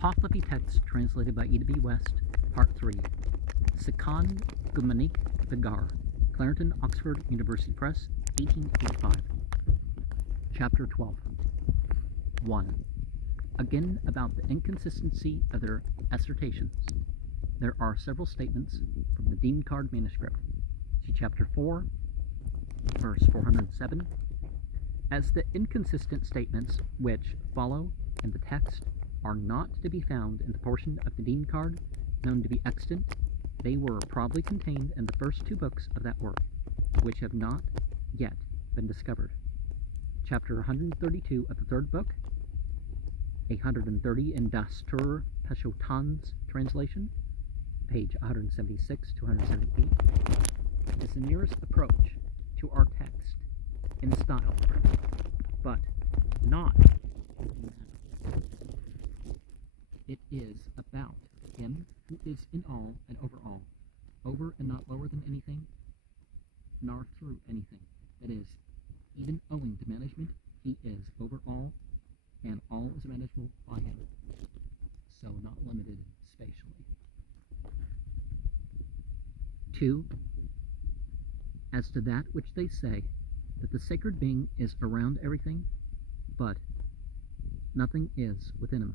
Pahlavi text translated by E.W. West, Part 3. Sikand Gumanik Vigar, Clarendon, Oxford University Press, 1885. Chapter 12. 1. Again about the inconsistency of their assertions. There are several statements from the Dean Card manuscript. See Chapter 4, verse 407. As the inconsistent statements which follow in the text are not to be found in the portion of the Dean Card known to be extant, they were probably contained in the first two books of that work, which have not yet been discovered. Chapter 132 of the third book, 130 in Dastur Peshotan's translation, page 176 to 178, is the nearest approach to our text in style, but not in matter. It is about him who is in all and over all, over and not lower than anything, nor through anything. That is, even owing to management, he is over all, and all is manageable by him, so not limited spatially. 2. As to that which they say, that the sacred being is around everything, but nothing is within him.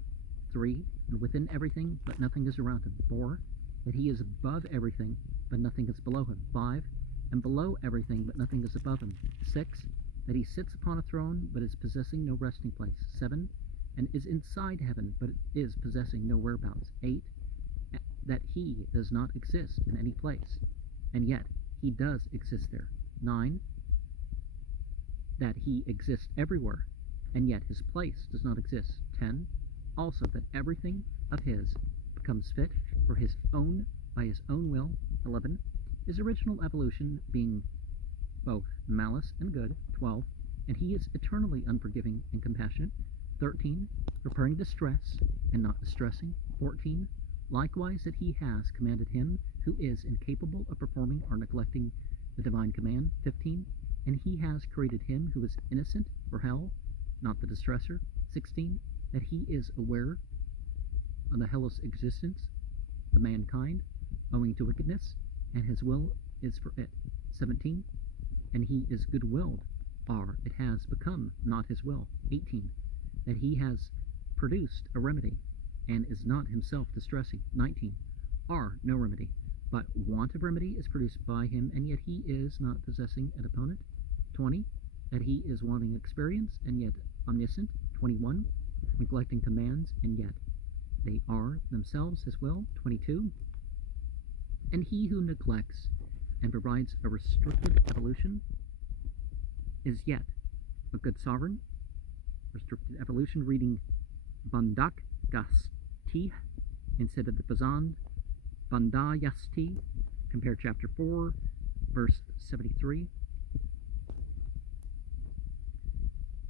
3. And within everything, but nothing is around him. 4. That he is above everything, but nothing is below him. 5. And below everything, but nothing is above him. 6. That he sits upon a throne, but is possessing no resting place. 7. And is inside heaven, but is possessing no whereabouts. 8. That he does not exist in any place, and yet he does exist there. 9. That he exists everywhere, and yet his place does not exist. 10. Also that everything of his becomes fit for his own by his own will. 11. His original evolution being both malice and good. 12. And he is eternally unforgiving and compassionate. 13. Preparing distress and not distressing. 14. Likewise that he has commanded him who is incapable of performing or neglecting the divine command. 15. And he has created him who is innocent for hell, not the distresser. 16. That he is aware of the hellish existence of mankind owing to wickedness, and his will is for it. 17. And he is good-willed, or it has become not his will. 18. That he has produced a remedy, and is not himself distressing. 19. Or no remedy, but want of remedy is produced by him, and yet he is not possessing an opponent. 20. That he is wanting experience, and yet omniscient. 21. Neglecting commands, and yet they are themselves his will. 22. And he who neglects and provides a restricted evolution is yet a good sovereign. Restricted evolution, reading Bandak Gasti instead of the Bazan Bandayasti. Compare chapter 4, verse 73.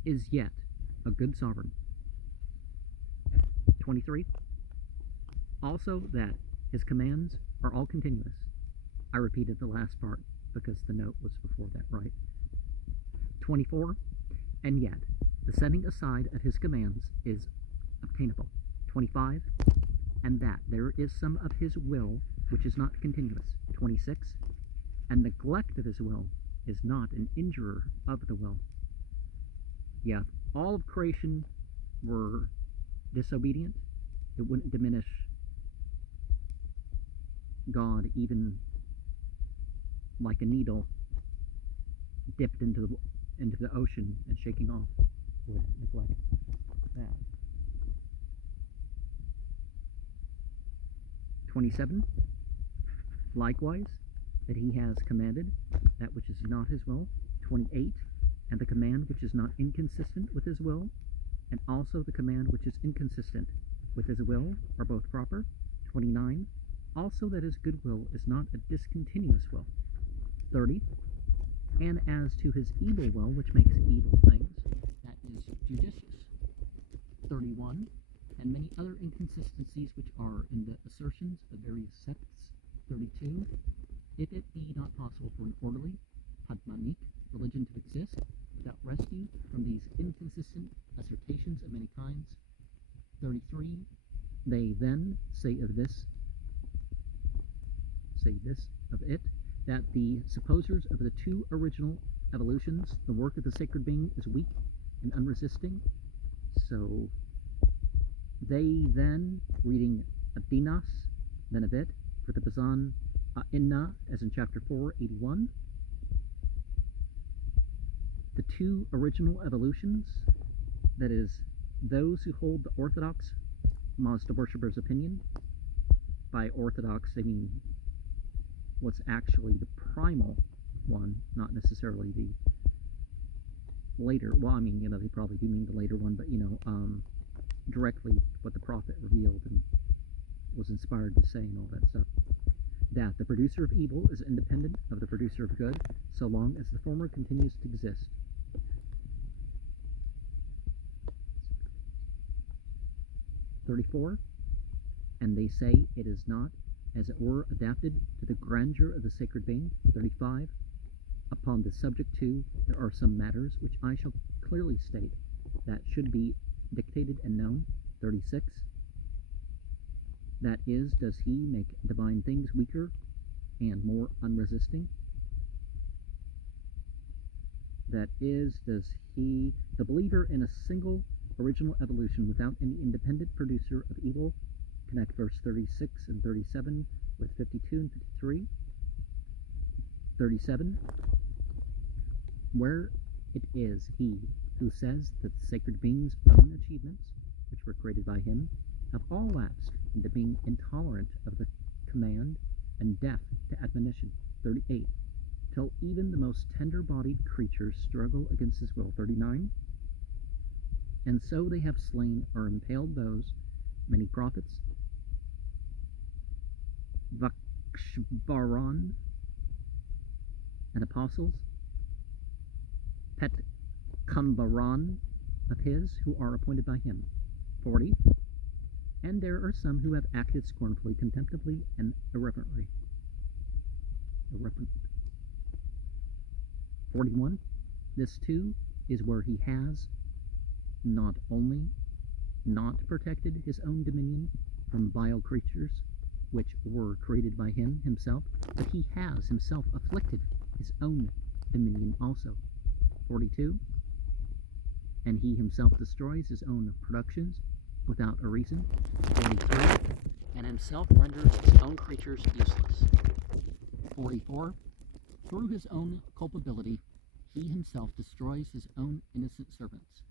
Is yet a good sovereign. 23. Also that his commands are all continuous. I repeated the last part because the note was before that, right? 24. And yet the setting aside of his commands is obtainable. 25. And that there is some of his will which is not continuous. 26. And neglect of his will is not an injurer of the will. Yeah, all of creation were disobedient, it wouldn't diminish God even like a needle dipped into the ocean and shaking off would neglect that. 27. Likewise, that he has commanded that which is not his will. 28. And the command which is not inconsistent with his will, and also the command which is inconsistent with his will are both proper. 29. Also that his good will is not a discontinuous will. 30. And as to his evil will, which makes evil things, that is judicious. 31. And many other inconsistencies which are in the assertions of various sects. 32. If it be not possible for an orderly, Padmanik, religion to exist without rescue from these inconsistent assertions of many kinds. 33. They then say of it, that the supposers of the two original evolutions, the work of the sacred being is weak and unresisting. So they then, reading Adinas, then of it, for the Bazan Inna, as in chapter 481, the two original evolutions, that is, those who hold the orthodox Mazda worshippers' opinion. By orthodox, they mean what's actually the primal one, not necessarily the later. Well, I mean, they probably do mean the later one, but directly what the prophet revealed and was inspired to say and all that stuff. That the producer of evil is independent of the producer of good, so long as the former continues to exist. (34) And they say it is not, as it were, adapted to the grandeur of the sacred being. (35) Upon this subject, too, there are some matters which I shall clearly state that should be dictated and known. (36) That is, does he make divine things weaker and more unresisting? That is, does he, the believer in a single original evolution without any independent producer of evil, connect verse 36 and 37 with 52 and 53. 37. Where it is he who says that the sacred being's own achievements, which were created by him, have all lapsed into being intolerant of the command and deaf to admonition. 38. Till even the most tender-bodied creatures struggle against his will. 39. And so they have slain or impaled those many prophets, Vakshvaran, and apostles, Petkumbaran of his, who are appointed by him. 40. And there are some who have acted scornfully, contemptibly, and irreverently. 41. This too is where he has not only not protected his own dominion from vile creatures which were created by him himself, but he has himself afflicted his own dominion also. 42. And he himself destroys his own productions without a reason. 43. And himself renders his own creatures useless. 44. Through his own culpability, he himself destroys his own innocent servants.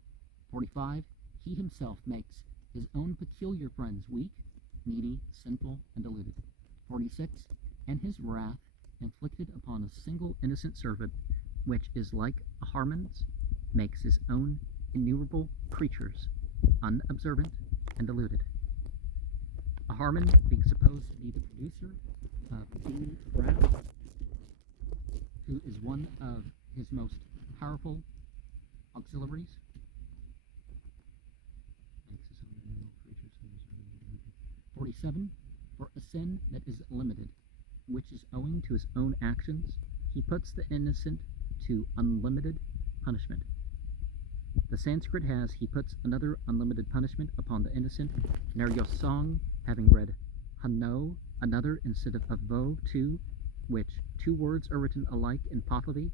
45. He himself makes his own peculiar friends weak, needy, sinful, and deluded. 46. And his wrath inflicted upon a single innocent servant, which is like a Harmon's, makes his own innumerable creatures unobservant and deluded. A Harmon being supposed to be the producer of the wrath, who is one of his most powerful auxiliaries. 47. For a sin that is limited, which is owing to his own actions, he puts the innocent to unlimited punishment. The Sanskrit has, he puts another unlimited punishment upon the innocent. Naryosong, having read Hano, another instead of Avo, two, which two words are written alike in Pahlavi,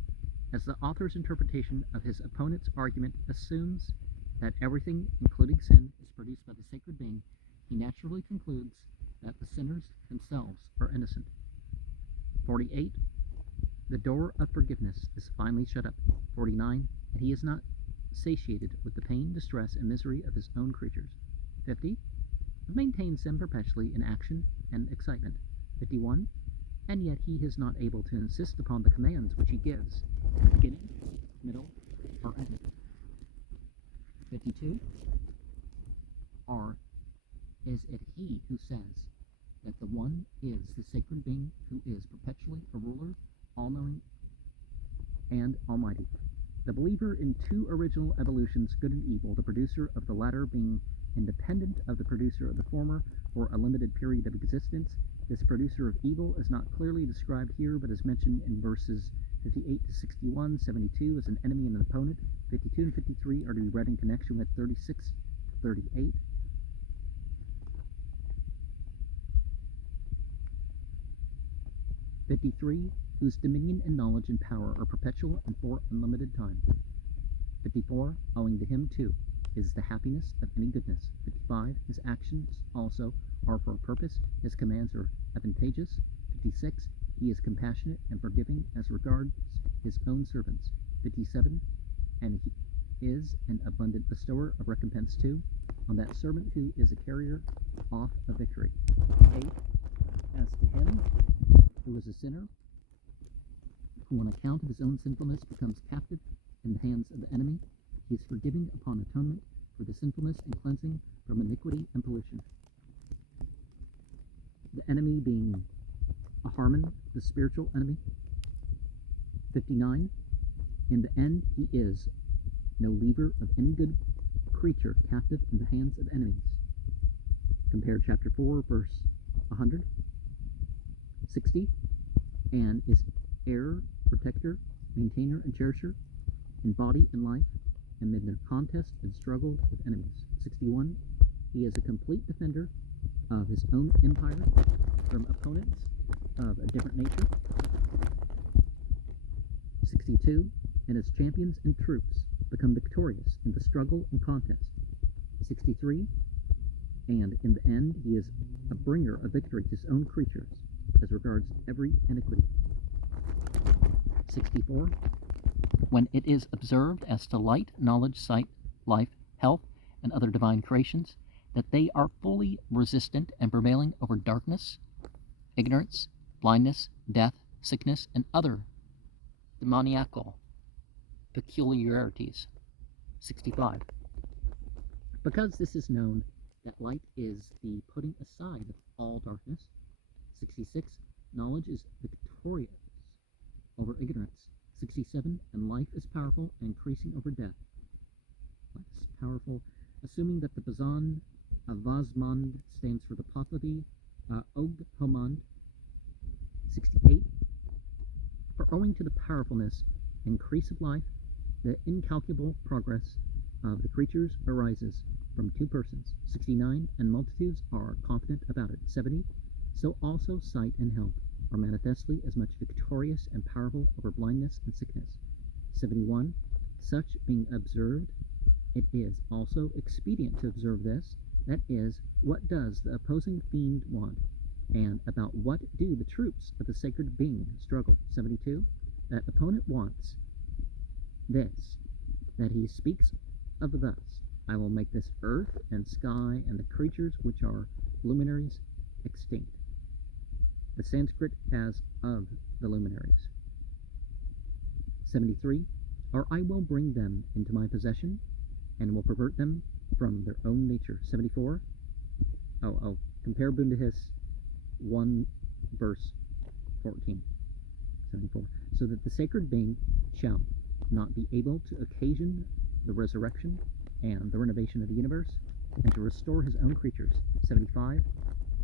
as the author's interpretation of his opponent's argument assumes that everything, including sin, is produced by the sacred being, he naturally concludes that the sinners themselves are innocent. 48. The door of forgiveness is finally shut up. 49. And he is not satiated with the pain, distress, and misery of his own creatures. 50. Maintains them perpetually in action and excitement. 51. And yet he is not able to insist upon the commands which he gives in the beginning, middle, or end. 52. Or is it he who says that the one is the sacred being who is perpetually a ruler, all-knowing, and almighty? The believer in two original evolutions, good and evil, the producer of the latter being independent of the producer of the former for a limited period of existence. This producer of evil is not clearly described here, but is mentioned in verses 58 to 61, 72 as an enemy and an opponent. 52 and 53 are to be read in connection with 36 to 38. 53. Whose dominion and knowledge and power are perpetual and for unlimited time. 54. Owing to him, too, is the happiness of any goodness. 55. His actions also are for a purpose. His commands are advantageous. 56. He is compassionate and forgiving as regards his own servants. 57. And he is an abundant bestower of recompense too, on that servant who is a carrier off of victory. 8. As to him who is a sinner, who on account of his own sinfulness becomes captive in the hands of the enemy, he is forgiving upon atonement for the sinfulness and cleansing from iniquity and pollution. The enemy being Aharman, the spiritual enemy. 59. In the end he is no leaver of any good creature captive in the hands of enemies. Compare chapter 4, verse 100. 60. And is heir, protector, maintainer, and cherisher in body and life, amid their contest and struggle with enemies. 61. He is a complete defender of his own empire from opponents of a different nature. 62. And his champions and troops become victorious in the struggle and contest. 63. And in the end he is a bringer of victory to his own creatures as regards every iniquity. 64. When it is observed as to light, knowledge, sight, life, health, and other divine creations, that they are fully resistant and prevailing over darkness, ignorance, blindness, death, sickness, and other demoniacal peculiarities. 65. Because this is known that light is the putting aside of all darkness. 66. Knowledge is victorious over ignorance. 67. And life is powerful and increasing over death. Life is powerful, assuming that the Bazan Vazmand stands for the Pahlavi Og Homand. 68. For owing to the powerfulness and increase of life, the incalculable progress of the creatures arises from two persons. 69. And multitudes are confident about it. 70. So also sight and health are manifestly as much victorious and powerful over blindness and sickness. 71. Such being observed, it is also expedient to observe this, that is, what does the opposing fiend want, and about what do the troops of the sacred being struggle. 72. That opponent wants this, that he speaks of thus, I will make this earth and sky and the creatures which are luminaries extinct. The Sanskrit has of the luminaries. 73. Or I will bring them into my possession, and will pervert them from their own nature. 74. Compare Bundahis 1 verse 14. 74. So that the sacred being shall not be able to occasion the resurrection and the renovation of the universe, and to restore his own creatures. 75.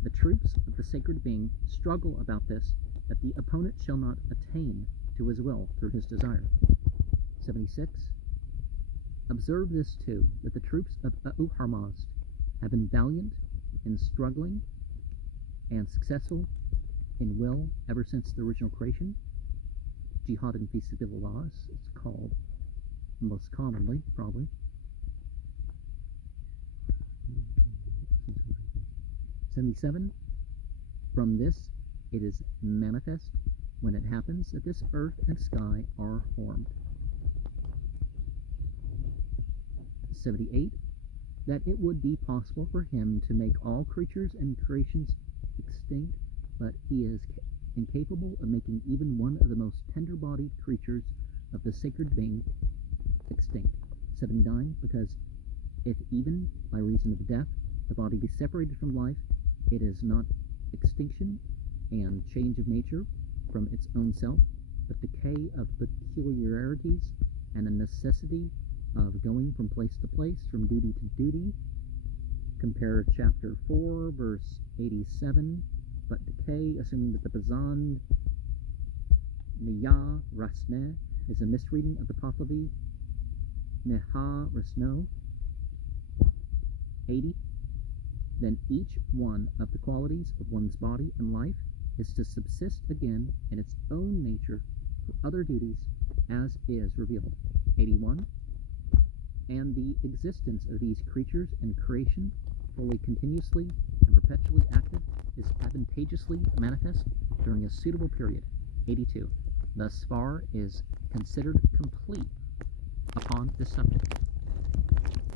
The troops of the sacred being struggle about this, that the opponent shall not attain to his will through his desire. 76. Observe this too, that the troops of Uharmazd have been valiant in struggling and successful in will ever since the original creation. Jihad and Fisabilillah it's called most commonly, probably. 77. From this it is manifest when it happens that this earth and sky are formed. 78. That it would be possible for him to make all creatures and creations extinct, but he is incapable of making even one of the most tender-bodied creatures of the sacred being extinct. 79. Because if even by reason of death the body be separated from life, it is not extinction and change of nature from its own self, but decay of peculiarities and a necessity of going from place to place, from duty to duty. Compare chapter 4, verse 87. But decay, assuming that the Bazan Niya Rasne is a misreading of the Pahlavi Neha Rasno. 80. Then each one of the qualities of one's body and life is to subsist again in its own nature for other duties as is revealed. 81. And the existence of these creatures in creation, fully continuously and perpetually active, is advantageously manifest during a suitable period. 82. Thus far is considered complete upon this subject.